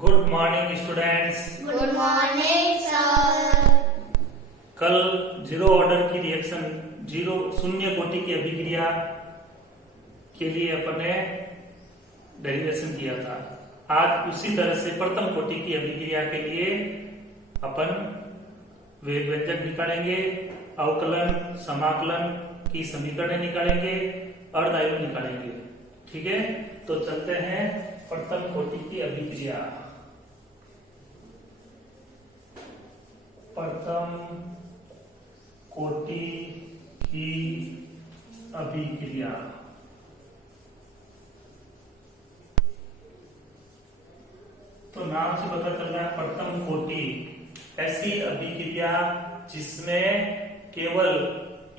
Good morning students. Good morning sir. कल zero order की reaction शून्य कोटि की अभिक्रिया के लिए अपन ने डेरिवेशन किया था। आज उसी तरह से प्रथम कोटि की अभिक्रिया के लिए अपन व्यंजक निकालेंगे, अवकलन समाकलन की समीकरण निकालेंगे, अर्धायु निकालेंगे। ठीक है, तो चलते हैं प्रथम कोटि की अभिक्रिया। प्रथम कोटि की अभिक्रिया। तो नाम से पता चल रहा है प्रथम कोटि ऐसी अभिक्रिया जिसमें केवल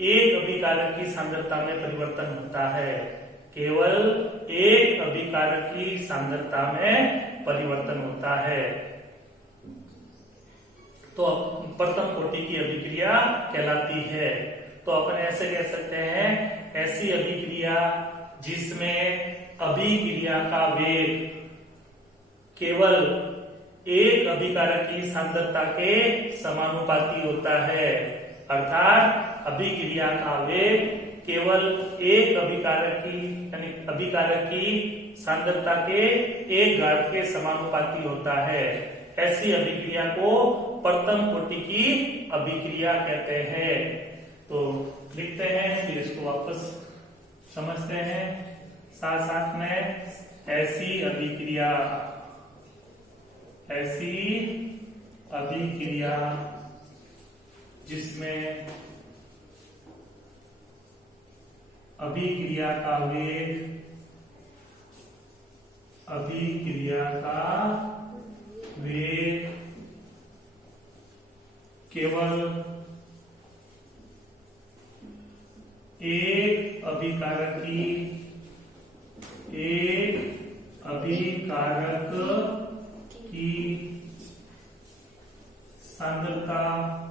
एक अभिकारक की सांद्रता में परिवर्तन होता है। केवल एक अभिकारक की सांद्रता में परिवर्तन होता है, तो प्रथम कोटि की अभिक्रिया कहलाती है। तो अपन ऐसे कह सकते हैं, ऐसी अभिक्रिया जिसमें अभिक्रिया का वेग केवल एक अभिकारक की सांद्रता के समानुपाती होता है। अर्थात अभिक्रिया का वेग केवल एक अभिकारक की सांद्रता के एक घात के समानुपाती होता है। ऐसी अभिक्रिया को प्रथम कोटि की अभिक्रिया कहते हैं। तो लिखते हैं, फिर इसको वापस समझते हैं साथ साथ में। ऐसी अभिक्रिया जिसमें अभिक्रिया का वेग केवल एक अभिकारक की सांद्रता के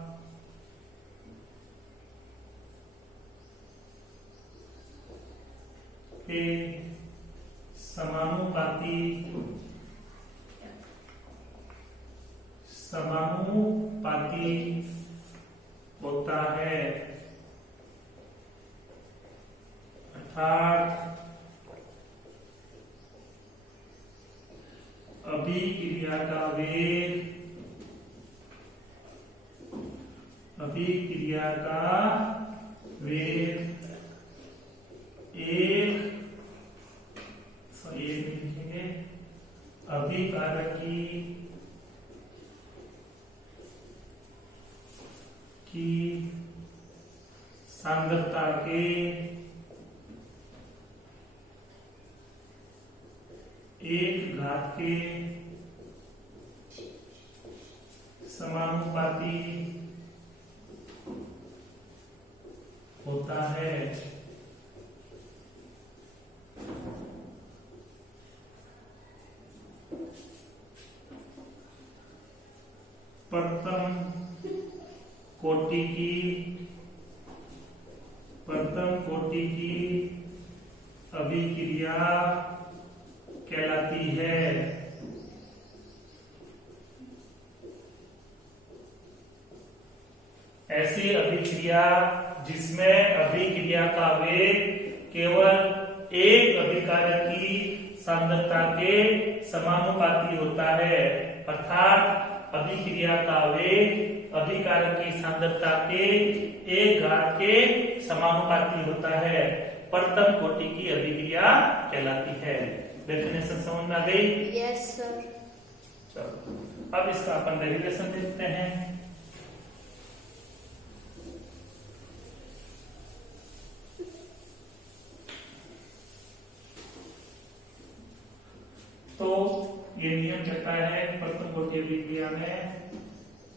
समानुपाती होता है। अर्थात अभिक्रिया का वेग एक लिखेंगे अभिकारक की सांद्रता के एक घात के समानुपाती होता है। प्रथम कोटि की अभिक्रिया कहलाती है। ऐसी अभिक्रिया जिसमें अभिक्रिया का वेग केवल एक अभिकारक की सांद्रता के समानुपाती होता है। अर्थात अभिक्रिया का वेग अभिकारक की सांद्रता के एक घात के समानुपाती होता है। प्रथम कोटि की अभिक्रिया कहलाती है। डेफिनेशन समझ में आ गई? Yes sir. चलो अब इसका अपन डेरिवेशन देखते हैं। तो ये नियम कहता है प्रथम कोटि अभिक्रिया में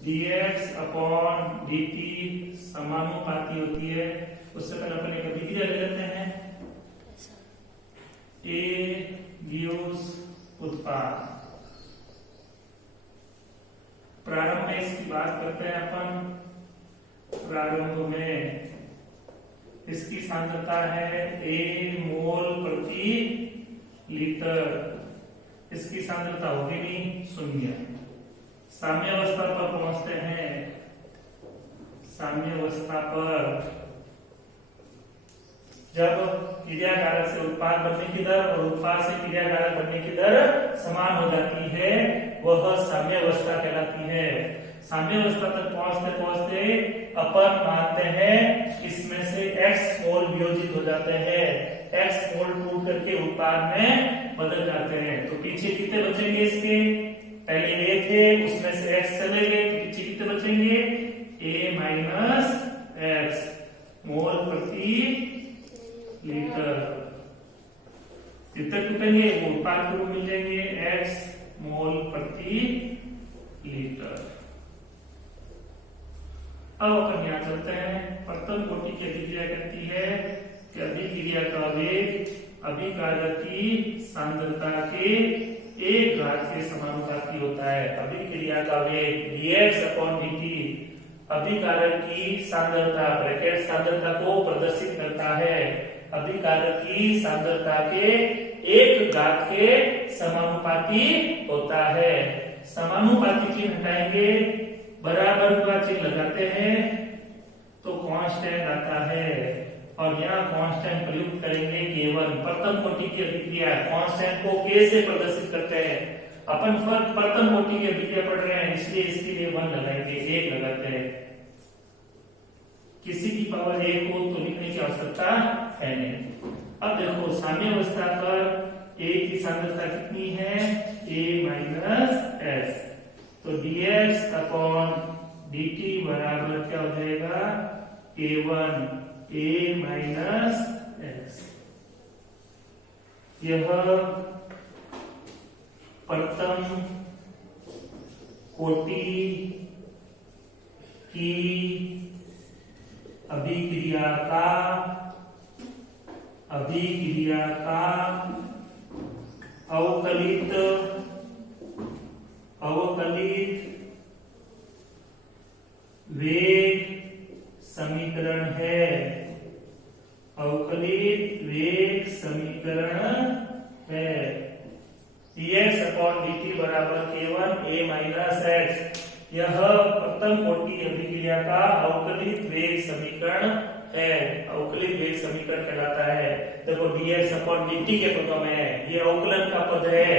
dx अपॉन dt समानुपाती होती है। उससे पहले अपन एक अभिक्रिया ले लेते हैं। A gives उत्पाद। प्रारंभ में इसकी बात करते हैं अपन। प्रारंभ में इसकी सांद्रता है 1 मोल प्रति लीटर। इसकी सांद्रता होगी भी शून्य। साम्यावस्था पर पहुंचते हैं। साम्यावस्था पर जब क्रियाकारक से उत्पाद बनने की दर और उत्पाद से क्रियाकारक बनने की दर समान हो जाती है, वह साम्यावस्था कहलाती है। साम्यावस्था तक पहुंचते पहुंचते अपन मानते हैं इसमें से x मोल वियोजित हो जाते हैं, x मोल टूट करके उत्पाद में बदल जाते हैं। तो पीछे कितने बचेंगे इसके? पहले a थे, उसमें से x चले गए, तो पीछे कितने बचेंगे? a माइनस x मोल प्रति लीटर। कितने टूटेंगे? वो उत्पाद के रूप मिल जाएंगे x मोल प्रति लीटर। अब अपन यहाँ चलते हैं। प्रथम कोटि की अभिक्रिया कहती है कि अभिक्रिया का वेग अभिकारक की सांद्रता के एक घात के समानुपाती होता है। अभिक्रिया का वेग dx/dt अभिकारक की सांद्रता ब्रैकेट सांद्रता को प्रदर्शित करता है। अभिकारक की सांद्रता के एक घात के समानुपाती होता है। समानुपाती चिन्ह हटाएंगे, बराबर का चिन्ह लगाते हैं तो कांस्टेंट आता है, और यहाँ कांस्टेंट प्रयुक्त करेंगे केवल। प्रथम कोटि की अभिक्रिया कांस्टेंट को k से प्रदर्शित करते हैं। अपन प्रथम कोटि की अभिक्रिया पढ़ रहे हैं, इसलिए इसके लिए 1 लगाएंगे, 1 लगाते हैं। किसी की पावर 1 हो तो लिखने की आवश्यकता है नहीं। अब देखो साम्यावस्था पर A की सांद्रता कितनी है? A minus S। तो dx/dt बराबर क्या हो जाएगा? k1 a minus x। यह प्रथम कोटि की अभिक्रिया का अवकलित वेग समीकरण है। अवकलित वेग समीकरण है। dx/dt बराबर k1 a माइनस x। यह प्रथम कोटि अभिक्रिया का अवकलित वेग समीकरण है। अवकलित वेग समीकरण कहलाता है। देखो dx/dt के पदों में है, ये अवकलन का पद है,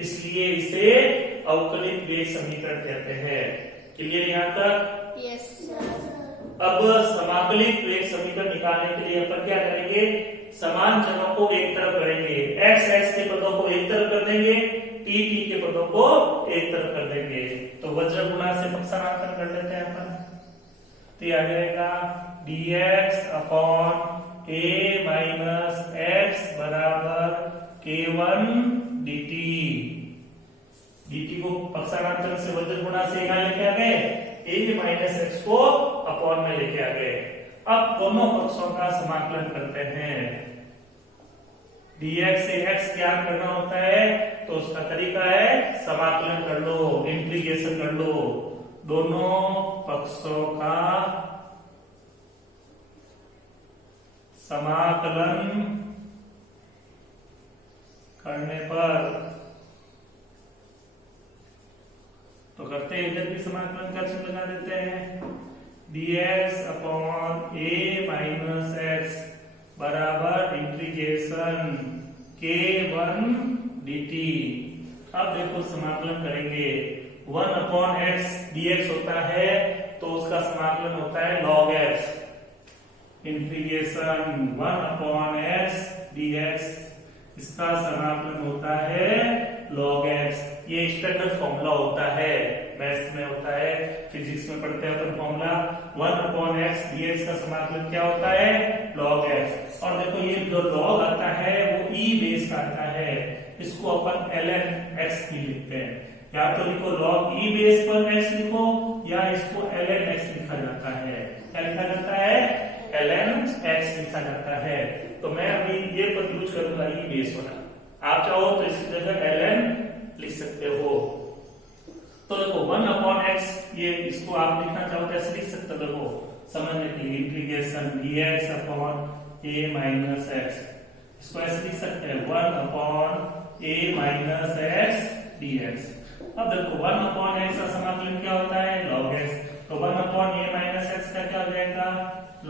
इसलिए इसे अवकलित वेग समीकरण कहते हैं। क्लियर यहाँ तक? Yes sir. अब समाकलित वेग समीकरण निकालने के लिए अपन क्या करेंगे? समान चरों को एक तरफ करेंगे, x के पदों को एक तरफ कर देंगे, t के पदों को एक तरफ कर देंगे। तो वज्र गुणा से पक्षांतर कर लेते हैं अपन। तो ये आ जाएगा dx/a माइनस x बराबर k1 dt। dt को पक्षांतर से वज्र गुणा से यहाँ लेके आ गए, a माइनस x को अपॉन में लेके आ गए। अब दोनों पक्षों का समाकलन करते हैं। dx से x ज्ञात करना होता है तो उसका तरीका है समाकलन कर लो, इंटीग्रेशन कर लो। दोनों पक्षों का समाकलन करने पर तो करते हैं, इधर भी समाकलन का चिन्ह लगा देते हैं। dx/a माइनस x बराबर इंटीग्रेशन k1 dt। अब देखो समाकलन करेंगे। 1/x dx होता है तो उसका समाकलन होता है log x। Integration 1/x dx, इसका समाकलन होता है log x। ये स्टैंडर्ड फॉर्मूला होता है, मैथ्स में होता है, फिजिक्स में पढ़ते हैं अपन फॉर्मूला। 1/x dx का समाकलन क्या होता है? log x। और देखो ये जो log आता है वो e बेस का आता है, इसको अपन ln x भी लिखते हैं। या तो लिखो log e बेस पर x लिखो, या इसको ln x लिखा जाता है। क्या लिखा जाता है? ln x लिखा जाता है। तो मैं अभी ये पद यूज करूंगा e बेस वाला, आप चाहो तो इसी जगह ln लिख सकते हो। तो देखो 1/x, ये इसको आप लिखना चाहो तो ऐसे लिख सकते हो। देखो समझने के लिए इंटीग्रेशन dx/a माइनस x, इसको ऐसे लिख सकते हैं 1/a a minus x dx। अब देखो 1 अपॉन एक्स का समाकलन क्या होता है, log x। तो 1 अपॉन a माइनस एक्स का क्या हो जाएगा,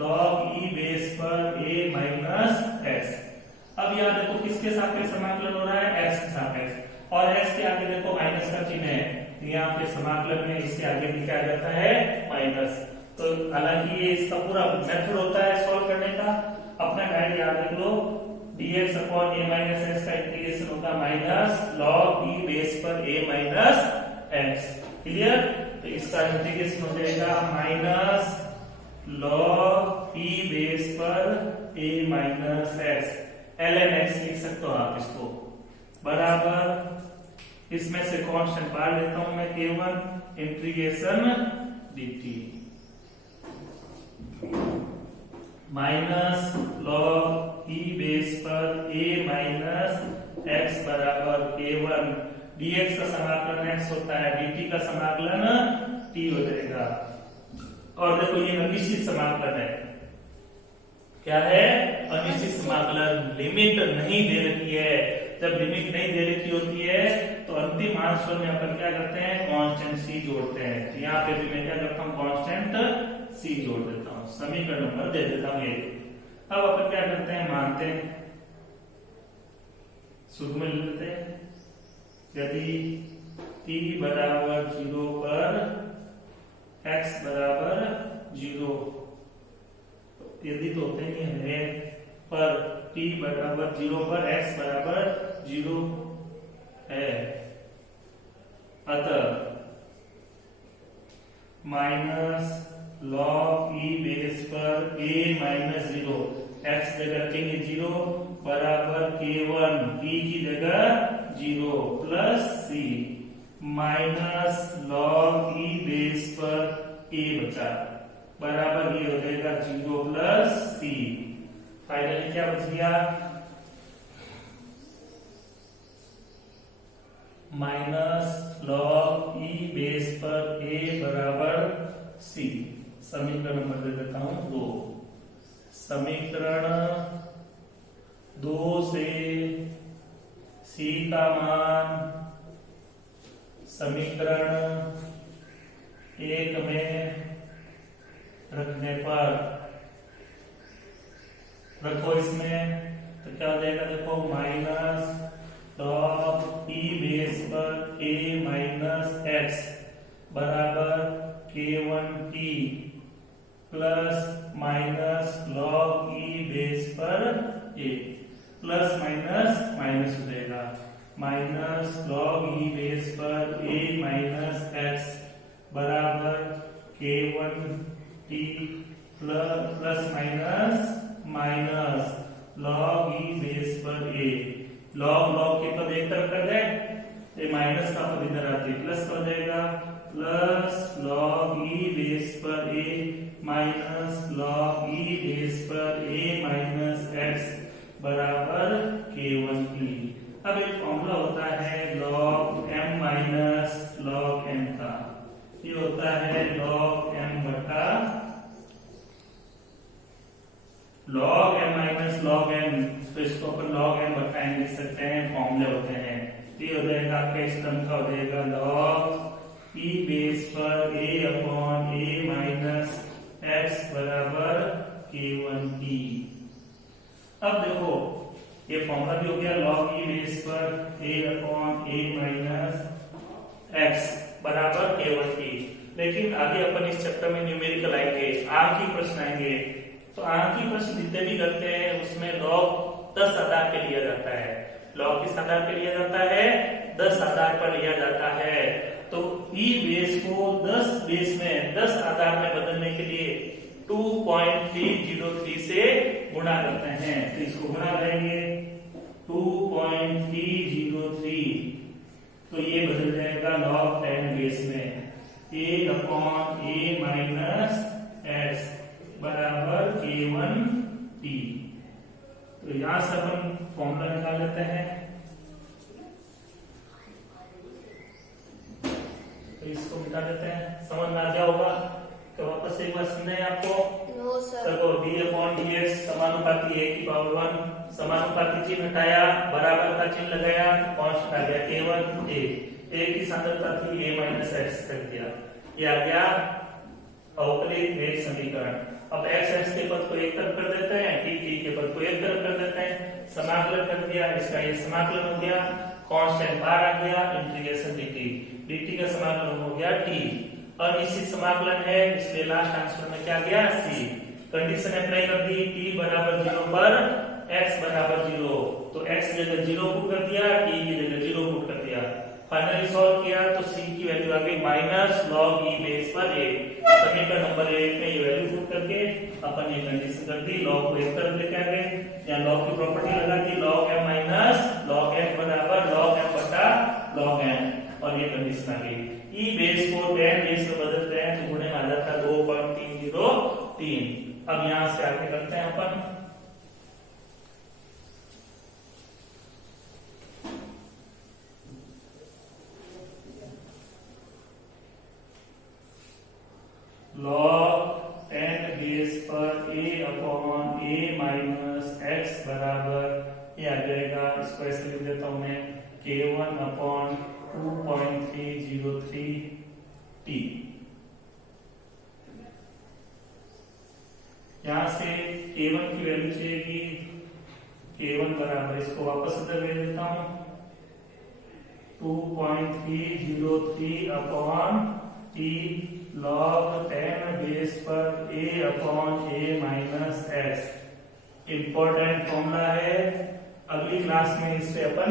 log e बेस पर a माइनस एक्स। अब यहाँ देखो किसके सापेक्ष समाकलन हो रहा है, x के सापेक्ष, और x के आगे देखो माइनस का चिन्ह है, तो यहाँ पे समाकलन में इसके आगे भी क्या आ जाता है, माइनस। तो हालांकि ये इसका पूरा मेथड होता है सॉल्व करने का, अपना गाइड याद रख लो, dx upon a minus x का इंटीग्रेशन होगा माइनस log e बेस पर a माइनस एक्स। क्लियर? तो इसका इंटीग्रेशन हो जाएगा माइनस log e बेस पर a minus x, ln x लिख सकते हो आप इसको, बराबर इसमें से कांस्टेंट बाहर लेता हूं मैं k1 integration dt minus log e base पर a माइनस एक्स बराबर k1, dx का समाकलन x होता है, dt का समाकलन t हो जाएगा। और देखो ये अनिश्चित समाकलन है, क्या है, अनिश्चित समाकलन, लिमिट नहीं दे रखी है। जब लिमिट नहीं दे रखी होती है तो अंतिम आंसर में अपन क्या करते हैं, कांस्टेंट c जोड़ते हैं। तो यहाँ पे भी मैं क्या करता हूँ, कांस्टेंट c जोड़ देता हूँ, समीकरण नंबर दे देता हूँ 1। अब अपन क्या करते हैं, मानते हैं, शुरू में लेते हैं, यदि t बराबर 0 पर x बराबर 0, यदि तो होते नहीं है, पर t बराबर 0 पर x बराबर 0 है, अतः माइनस log e बेस पर a माइनस 0, x जगह रखेंगे 0 बराबर k1, t की जगह 0 plus c minus log e base पर a बचा, बराबर ये हो जाएगा 0 प्लस c। फाइनली क्या बच गया, माइनस log e बेस पर a बराबर c। समीकरण नंबर दे देता हूं 2। समीकरण 2 से c का मान समीकरण 1 में रखने पर, रखो इसमें तो क्या हो जाएगा, देखो माइनस log e बेस पर a माइनस एक्स बराबर k1t plus minus log e base पर a, प्लस माइनस माइनस हो जाएगा, माइनस log e बेस पर a माइनस एक्स बराबर k1t plus minus minus log e base पर a, log के पद एक तरफ कर गए, ये माइनस का पद इधर आते प्लस हो जाएगा, प्लस log e बेस पर a minus log e base पर a माइनस x बराबर k1t। अब एक फॉर्मूला होता है log m minus log n का, ये होता है log m बटा log m minus log n, तो इसको अपन log m बटा n लिख सकते हैं, फॉर्मूले होते हैं। ये हो जाएगा आपका इस टर्म का हो जाएगा log e बेस पर a upon a minus x बराबर k1t। अब देखो ये फॉर्मूला भी हो गया log e बेस पर a upon a minus x बराबर k1t। लेकिन आगे अपन इस चैप्टर में न्यूमेरिकल आएंगे, आंकी प्रश्न आएंगे, तो आंकी प्रश्न जितने भी करते हैं उसमें log 10 आधार पे लिया जाता है। log किस आधार पे लिया जाता है, 10 आधार पर लिया जाता है। तो e बेस को 10 बेस में 10 आधार में बदलने के लिए 2.303 से गुणा करते हैं, तो इसको गुणा करेंगे 2.303, तो ये बदल जाएगा log 10 बेस में a upon a minus x बराबर k1t। तो यहां से अपन फॉर्मूला निकाल लेते हैं, तो इसको मिटा देते हैं, समझ में आ गया होगा। तो वापस एक बार सुनना है आपको, नो सर देखो b अपॉन dx समानुपाती a की पावर 1, समानुपाती चिन्ह हटाया, बराबर का चिन्ह लगाया, कांस्टेंट आ गया k1 a की सांद्रता थी a माइनस x कर दिया, ये आ गया अवकलित वेग समीकरण। अब x के पद को एक तरफ कर देते हैं, t के पद को एक तरफ कर देते हैं, समाकलन कर दिया, इसका ये समाकलन हो गया, कांस्टेंट बाहर आ गया, इंटीग्रेशन dt का समाकलन हो गया t। अनिश्चित समाकलन है इसलिए लास्ट आंसर में क्या गया c। कंडीशन अप्लाई कर दी, t बराबर 0 पर x बराबर 0, तो x की जगह 0 पुट कर दिया, t की जगह 0 पुट कर दिया। फाइनली सॉल्व किया तो c की वैल्यू आ गई माइनस log e बेस पर a। समीकरण नंबर 1 में ये वैल्यू पुट करके अपन ये कंडीशन कर दी, log को एक तरफ लेके आ गए, यहाँ log की प्रॉपर्टी लगा दी, log m minus log m बराबर log m बटा log n, और ये कंडीशन आ गई। e बेस को 10 बेस में बदलते हैं तो गुणे में आ जाता है 2.303। अब यहाँ से आगे करते हैं अपन log 10 बेस पर a upon a minus x बराबर ये आ जाएगा, इसको ऐसे लिख देता हूं मैं k1 अपॉन 2.303 t। यहां से k1 की वैल्यू चाहिएगी, k1 बराबर इसको वापस अंदर ले लेता हूं 2.303 अपॉन t log 10 बेस पर a upon a minus x। Important formula है, अगली क्लास में इससे अपन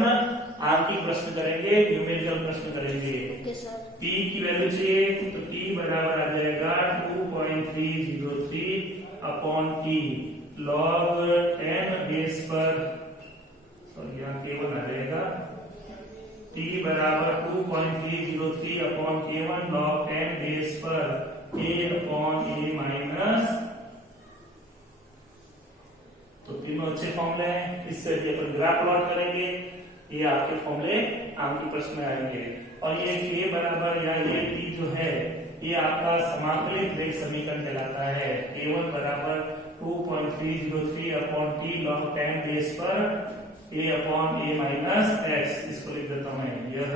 आर्थिक प्रश्न करेंगे, न्यूमेरिकल प्रश्न करेंगे। Okay sir. p की वैल्यू चाहिए तो t बराबर आ जाएगा 2.303 अपॉन t log 10 बेस पर, सॉरी यहाँ k1 आ जाएगा, t बराबर 2.303 अपॉन k1 log 10 बेस पर a अपॉन a माइनस, तो तीनों अच्छे फॉर्मूले हैं, इससे भी अपन ग्राफ प्लॉट करेंगे, ये आपके फॉर्मूले आपके प्रश्न में आएंगे। और ये k बराबर या ये t जो है ये आपका समाकलित वेग समीकरण कहलाता है। k1 बराबर 2.303 अपॉन t log 10 बेस पर a upon a minus x, इसको लिख देता हूं मैं, यह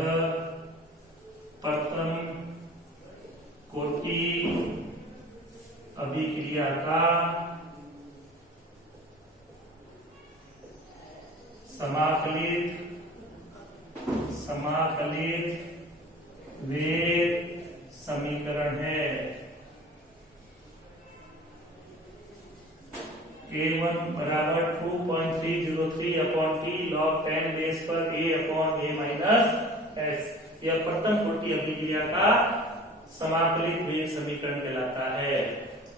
प्रथम कोटि अभिक्रिया का समाकलित वेग समीकरण है। k1 बराबर 2.303 अपॉन t log 10 बेस पर a upon a minus x, यह प्रथम कोटि अभिक्रिया का समाकलित वेग समीकरण कहलाता है।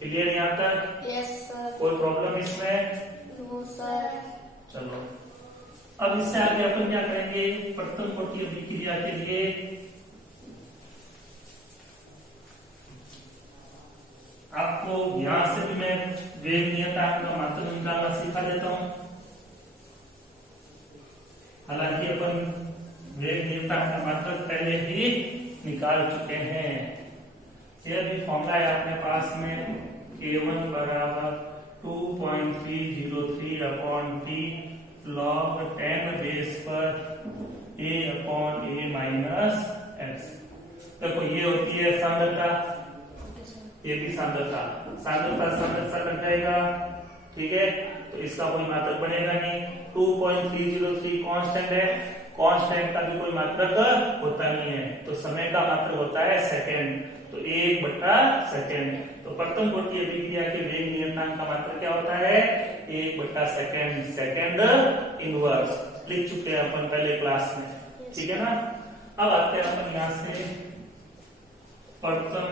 क्लियर यहाँ तक? Yes sir. कोई प्रॉब्लम इसमें? No sir. चलो अब इससे आगे अपन क्या करेंगे, प्रथम कोटि अभिक्रिया के लिए आपको यहां से भी मैं वेग नियतांक का मात्रक निकालना सिखा देता हूं। हालांकि अपन वेग नियतांक का मात्रक पहले ही निकाल चुके हैं। यह भी फॉर्मूला है अपने पास में, k1 बराबर 2.303 अपॉन t log 10 बेस पर a upon a minus x। देखो ये होती है सांद्रता, ये भी सांद्रता, सांद्रता कट जाएगा, ठीक है, तो इसका कोई मात्रक बनेगा नहीं। 2.303 कांस्टेंट है, कांस्टेंट का भी कोई मात्रक होता नहीं है, तो समय का मात्रक होता है सेकंड, तो 1/सेकंड। तो प्रथम कोटि अभिक्रिया के वेग नियतांक का मात्रक क्या होता है, 1/सेकंड, सेकंड इनवर्स लिख चुके हैं अपन पहले क्लास में, ठीक है ना। अब आते हैं अपन यहां से प्रथम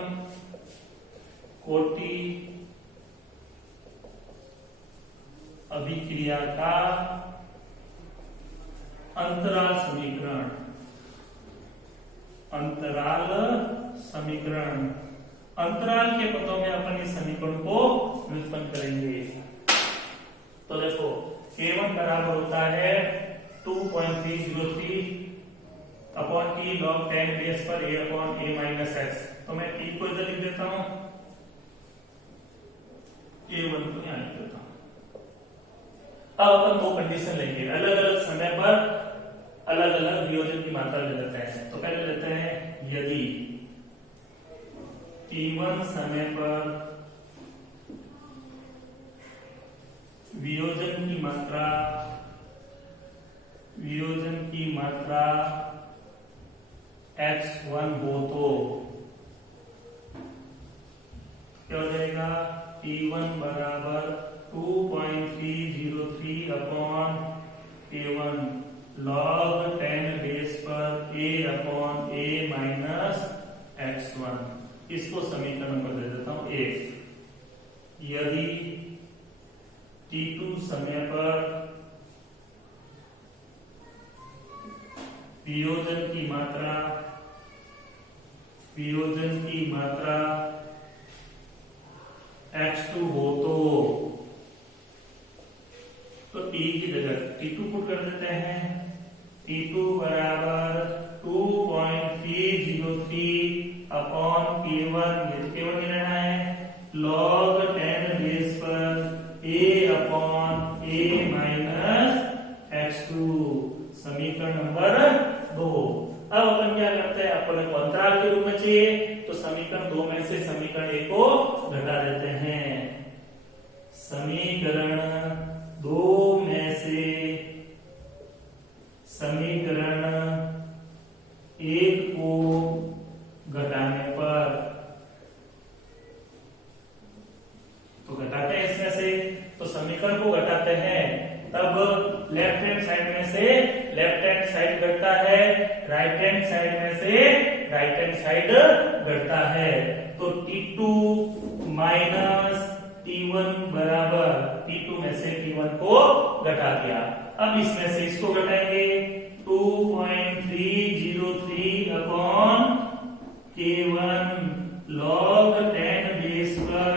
कोटि अभिक्रिया का अंतराल समीकरण, अंतराल समीकरण, अंतराल के पदों में अपन इस समीकरण को व्युत्पन्न करेंगे। तो देखो k1 बराबर होता है 2.303 अपॉन t log 10 बेस पर a upon a minus x। तो मैं t को इधर लिख देता हूं, A1 को यहाँ लिख देता हूं। अब अपन दो कंडीशन लेंगे, अलग अलग समय पर अलग अलग वियोजन की मात्रा ले लेते हैं। तो पहले लेते हैं यदि t1 समय पर वियोजन की मात्रा x1 हो तो क्या हो जाएगा, t1 बराबर 2.303 अपॉन a1 log 10 बेस पर a upon a minus x1। इसको समीकरण नंबर दे देता हूं 1। यदि t2 समय पर वियोजन की मात्रा x2 हो तो t की जगह t2 पुट कर देते हैं। t2 बराबर 2.303 अपॉन k1, k1 लेना है, log 10 बेस पर a upon a minus x2, समीकरण नंबर 2। अब अपन क्या करते हैं, अपन को अंतराल के रूप में चाहिए तो समीकरण 2 में से समीकरण 1 को घटा देते हैं। समीकरण 2 में से समीकरण 1 को घटाने पर, तो घटाते हैं इसमें से, तो समीकरण को घटाते हैं तब लेफ्ट हैंड साइड में से लेफ्ट हैंड साइड घटता है, राइट हैंड साइड में से राइट हैंड साइड घटता है। तो t2 माइनस t1 बराबर, t2 में से t1 को घटा दिया। अब इसमें से इसको घटाएंगे, 2.303 अपॉन k1 log 10 बेस पर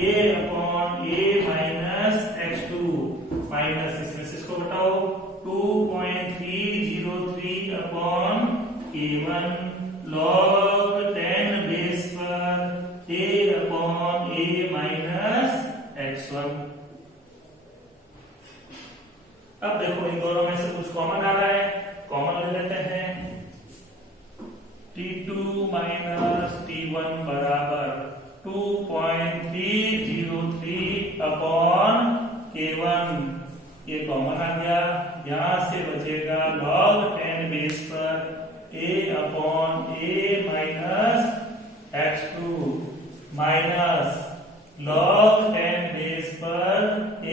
a upon a minus x2 minus इसमें से इसको घटाओ, 2.303 अपॉन k1 log 10 बेस पर a upon a minus x1। अब देखो इन दोनों में से कुछ कॉमन आ रहा है, कॉमन ले लेते हैं। t2 माइनस t1 बराबर 2.303 अपॉन k1, ये कॉमन आ गया। यहां से बचेगा log 10 बेस पर a upon a minus x2 minus log 10 base पर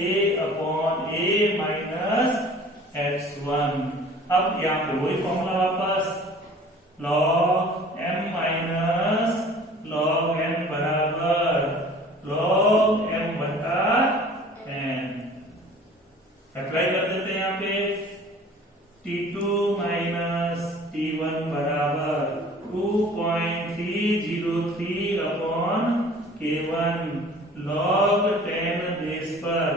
a upon a minus x1। अब यहाँ पे वही फॉर्मूला वापस, log m minus log n बराबर log m बटा n। अप्लाई कर देते हैं यहाँ पे, t2 माइनस t1 बराबर 2.303 अपॉन k1 log 10 बेस पर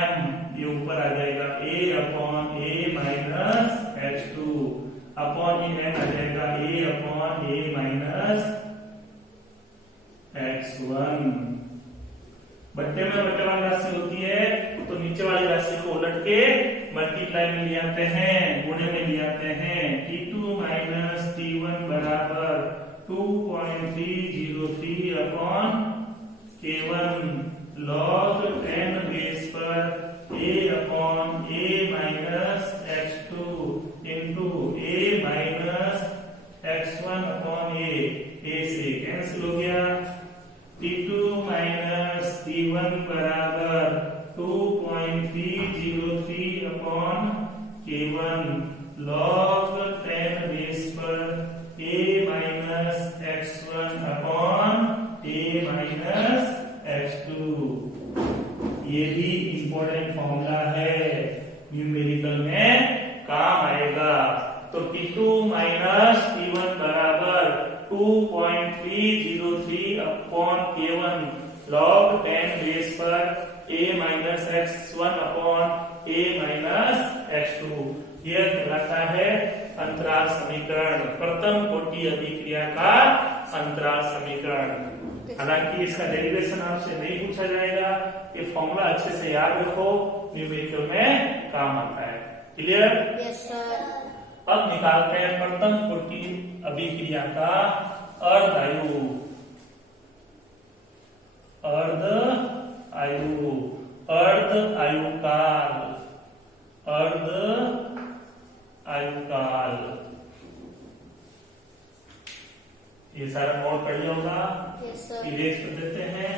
m, ये ऊपर आ जाएगा a upon a minus x2 upon ये n आ जाएगा a upon a minus x1। बट्टे में बट्टे वाली राशि होती है तो नीचे वाली राशि को उलट के मल्टीप्लाई में ले आते हैं, गुणे में ले आते हैं। t2 माइनस t1 बराबर 2.303 अपॉन k1 log 10 बेस पर a upon a minus x2 into a minus x1 upon a से कैंसिल हो गया। t2 माइनस t1 बराबर 2.303 अपॉन k1 log 10 बेस पर a minus x1 upon a minus x2। ये भी important formula है, numerical में काम आएगा। तो t2 माइनस t1 बराबर 2.303 अपॉन k1 log 10 बेस पर a minus x1 upon a minus x2। यह कहलाता है अंतराल समीकरण, प्रथम कोटि अभिक्रिया का अंतराल समीकरण। हालांकि इसका डेरिवेशन आपसे नहीं पूछा जाएगा, ये फॉर्मूला अच्छे से याद रखो, न्यूमेरिकल में काम आता है। क्लियर? Yes sir. अब निकालते हैं प्रथम कोटि अभिक्रिया का अर्धायु। अर्ध आयुकाल। ये सारा नोट कर लिया होगा, यस सर। इरेज कर देते हैं।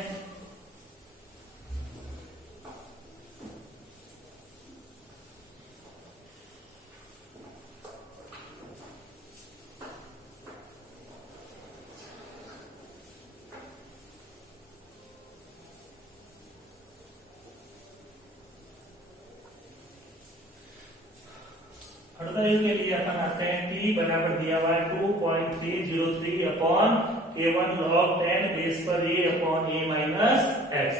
अर्धायु के लिए अपन आते हैं T बराबर दिया हुआ है 2.303 अपॉन A1 log 10 बेस पर A upon A minus x।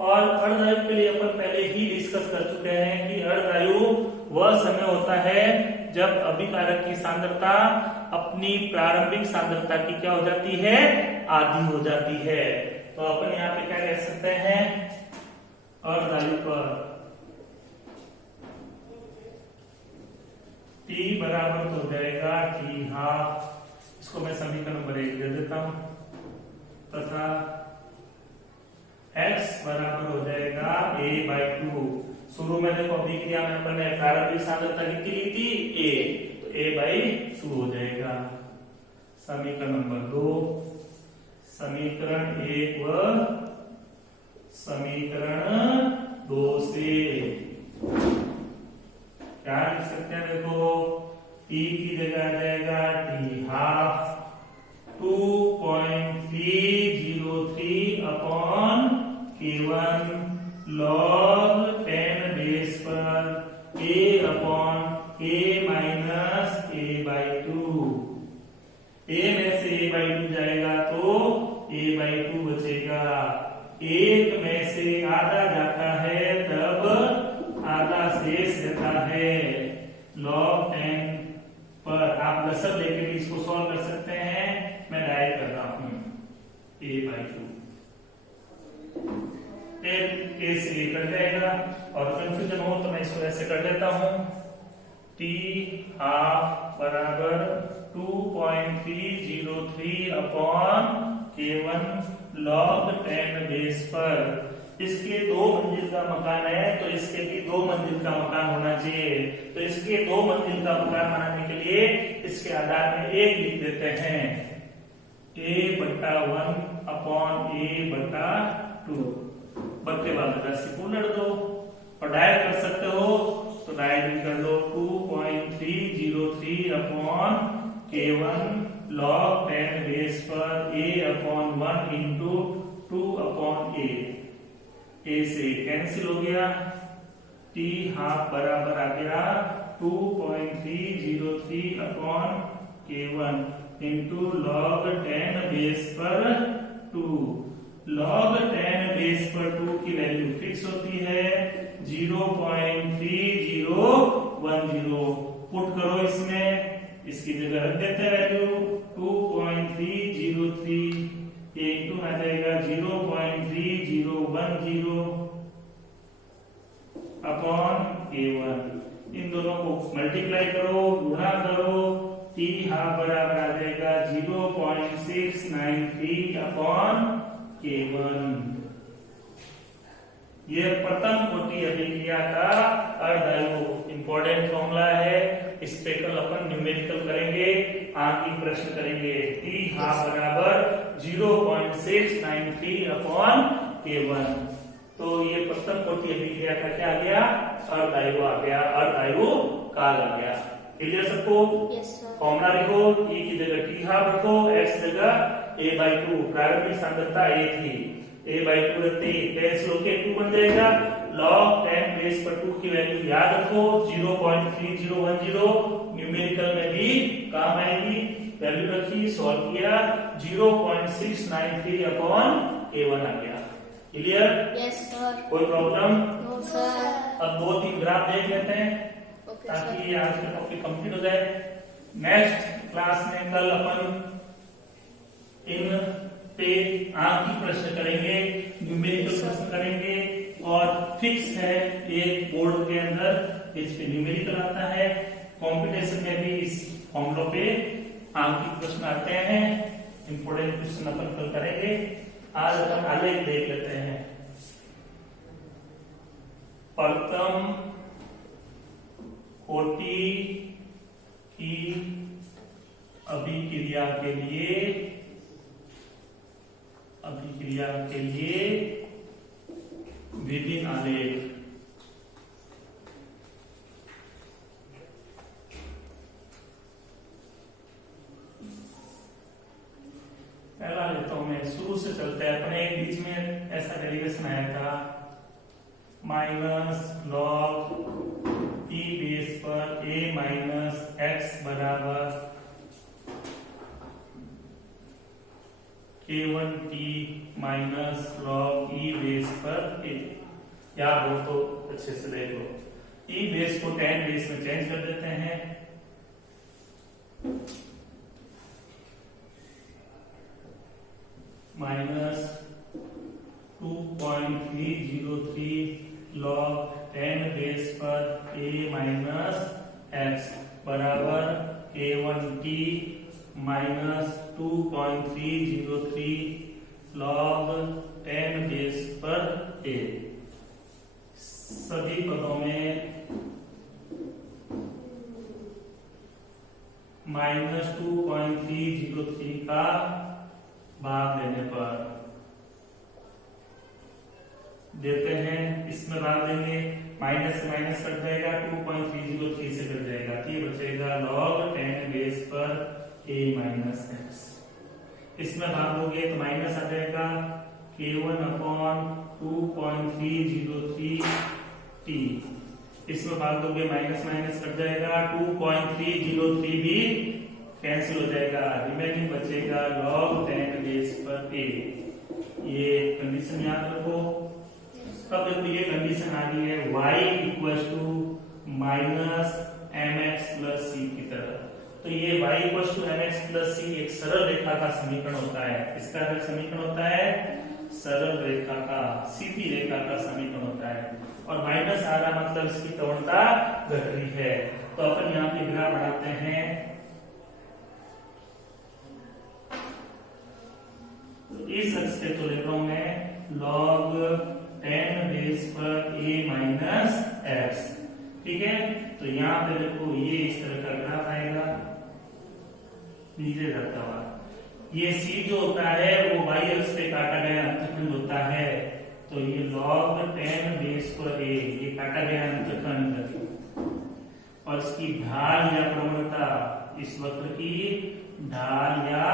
और अर्धायु के लिए अपन पहले ही डिस्कस कर चुके हैं कि अर्धायु वह समय होता है जब अभिकारक की सांद्रता अपनी प्रारंभिक सांद्रता की क्या हो जाती है, आधी हो जाती है। तो अपन यहाँ पे क्या कह सकते हैं, अर्धायु पर T बराबर तो हो जाएगा T हाफ, इसको मैं समीकरण नंबर 1 दे देता हूं, तथा x बराबर हो जाएगा A/2। शुरू में देखो अभिक्रिया में अपन ने प्रारंभिक सांद्रता कितनी ली थी, A, तो A/2 हो जाएगा। समीकरण नंबर 2, समीकरण 1 व समीकरण 2 से क्या लिख सकते हैं, देखो T की जगह आ जाएगा T half 2.303 upon K1 log 10 base पर A upon A minus A/2। A में से A/2 जाएगा तो A/2 बचेगा, 1 में से आधा जाता है तब आधा शेष रहता है। log 10 पर आप लसर लेके भी इसको सॉल्व कर सकते हैं, मैं डायरेक्ट कर रहा हूं A/2। A से A कट जाएगा और कंफ्यूजन हो तो मैं इसको ऐसे कर देता हूं, T हाफ बराबर 2.303 अपॉन K1 log 10 बेस पर। इसके 2 मंजिल का मकान है तो इसके भी 2 मंजिल का मकान होना चाहिए, तो इसके 2 मंजिल का मकान बनाने के लिए इसके आधार में 1 लिख देते हैं, A/1 अपॉन A/2। बट्टे वाले राशि को लड़ दो और डायरेक्ट कर सकते हो तो डायरेक्ट कर दो 2.303 अपॉन K1 log 10 बेस पर A upon 1 into 2 upon A। A से कैंसिल हो गया, T हाफ बराबर आ गया 2.303 upon K1 into log 10 base पर 2। log 10 बेस पर 2 की वैल्यू फिक्स होती है 0.3010। पुट करो इसमें, इसकी जगह रख देते हैं वैल्यू 2.303, इंटू आ जाएगा 0.3010 अपॉन K1। इन दोनों को मल्टीप्लाई करो, गुणा करो, T हाफ बराबर आ जाएगा 0.693 अपॉन K1। यह प्रथम कोटि अभिक्रिया का अर्धायु इंपॉर्टेंट फॉर्मूला है, इस पे कल अपन न्यूमेरिकल करेंगे, आगे प्रश्न करेंगे। T हाफ बराबर 0.693 अपॉन K1। तो ये प्रथम कोटि अभिक्रिया का क्या आ गया, अर्धायु आ गया, अर्धायु काल आ गया। क्लियर सबको? Yes sir. फॉर्मूला लिखो, T की जगह T हाफ रखो, x जगह A/2, प्रारंभिक सांद्रता A थी, A/2 रखते कैंसिल होके 2 बन जाएगा। log 10 बेस पर 2 की वैल्यू याद रखो 0.3010, न्यूमेरिकल में भी काम आएगी। वैल्यू रखी, सॉल्व किया, 0.693 अपॉन K1 आ गया। क्लियर? Yes sir. कोई प्रॉब्लम? No sir. अब 2-3 ग्राफ देख लेते हैं ताकि आज का टॉपिक कंप्लीट हो जाए। नेक्स्ट क्लास में कल अपन इन पे आंख आंकिक प्रश्न करेंगे, न्यूमेरिकल प्रश्न करेंगे और फिक्स है एक बोर्ड के अंदर इस पे न्यूमेरिकल आता है। कंपटीशन में भी इस फॉर्मूलों पे आंकिक प्रश्न आते हैं। इंपोर्टेंट क्वेश्चन अपन कल करेंगे। आज अपन आलेख देख लेते हैं। प्रथम कोटि की अभिक्रिया के लिए विभिन्न आलेख। पहला लेता हूं मैं, शुरू से चलते हैं। अपने एक बीच में ऐसा डेरिवेशन आया था, माइनस लॉग ई बेस पर a माइनस एक्स बराबर k1t माइनस लॉग ई बेस पर a। याद हो तो अच्छे से देख लो। ई बेस को 10 बेस में चेंज कर देते हैं, माइनस 2.303 लॉग 10 बेस पर a माइनस एक्स बराबर k1t माइनस 2.303 लॉग 10 बेस पर a। सभी पदों में माइनस 2.303 का भाग लेने पर देते हैं। इसमें भाग देंगे, माइनस से माइनस कट जाएगा, 2.303 से कट जाएगा, तो ये बचेगा लॉग 10 बेस पर a माइनस एक्स। इसमें भाग दोगे तो माइनस आ जाएगा k1 अपॉन 2.303t। इसमें भाग दोगे माइनस माइनस कट जाएगा, 2.303 भी कैंसिल हो जाएगा, रिमेनिंग बचेगा लॉग 10 बेस पर a। ये कंडीशन याद रखो। तब देखो ये कंडीशन आ गई है y equal to minus mx plus c की तरह। तो ये y equal to mx plus c एक सरल रेखा का समीकरण होता है। इसका क्या समीकरण होता है? सरल रेखा का, सीधी रेखा का समीकरण होता है। और माइनस आ रहा मतलब इसकी प्रवणता घट रही है। तो अपन यहाँ पे ग्राफ बनाते हैं। तो इस अक्ष पे तो लिख रहा हूं मैं लॉग 10 बेस पर a माइनस एक्स। ठीक है, तो यहाँ पे देखो ये इस तरह का ग्राफ आएगा नीचे जाता हुआ। ये c जो होता है वो y अक्ष पे काटा गया अंतखंड होता है। तो ये लॉग 10 बेस पर a ये काटा गया अंतखंड और इसकी ढाल या प्रवणता, इस वक्र की ढाल या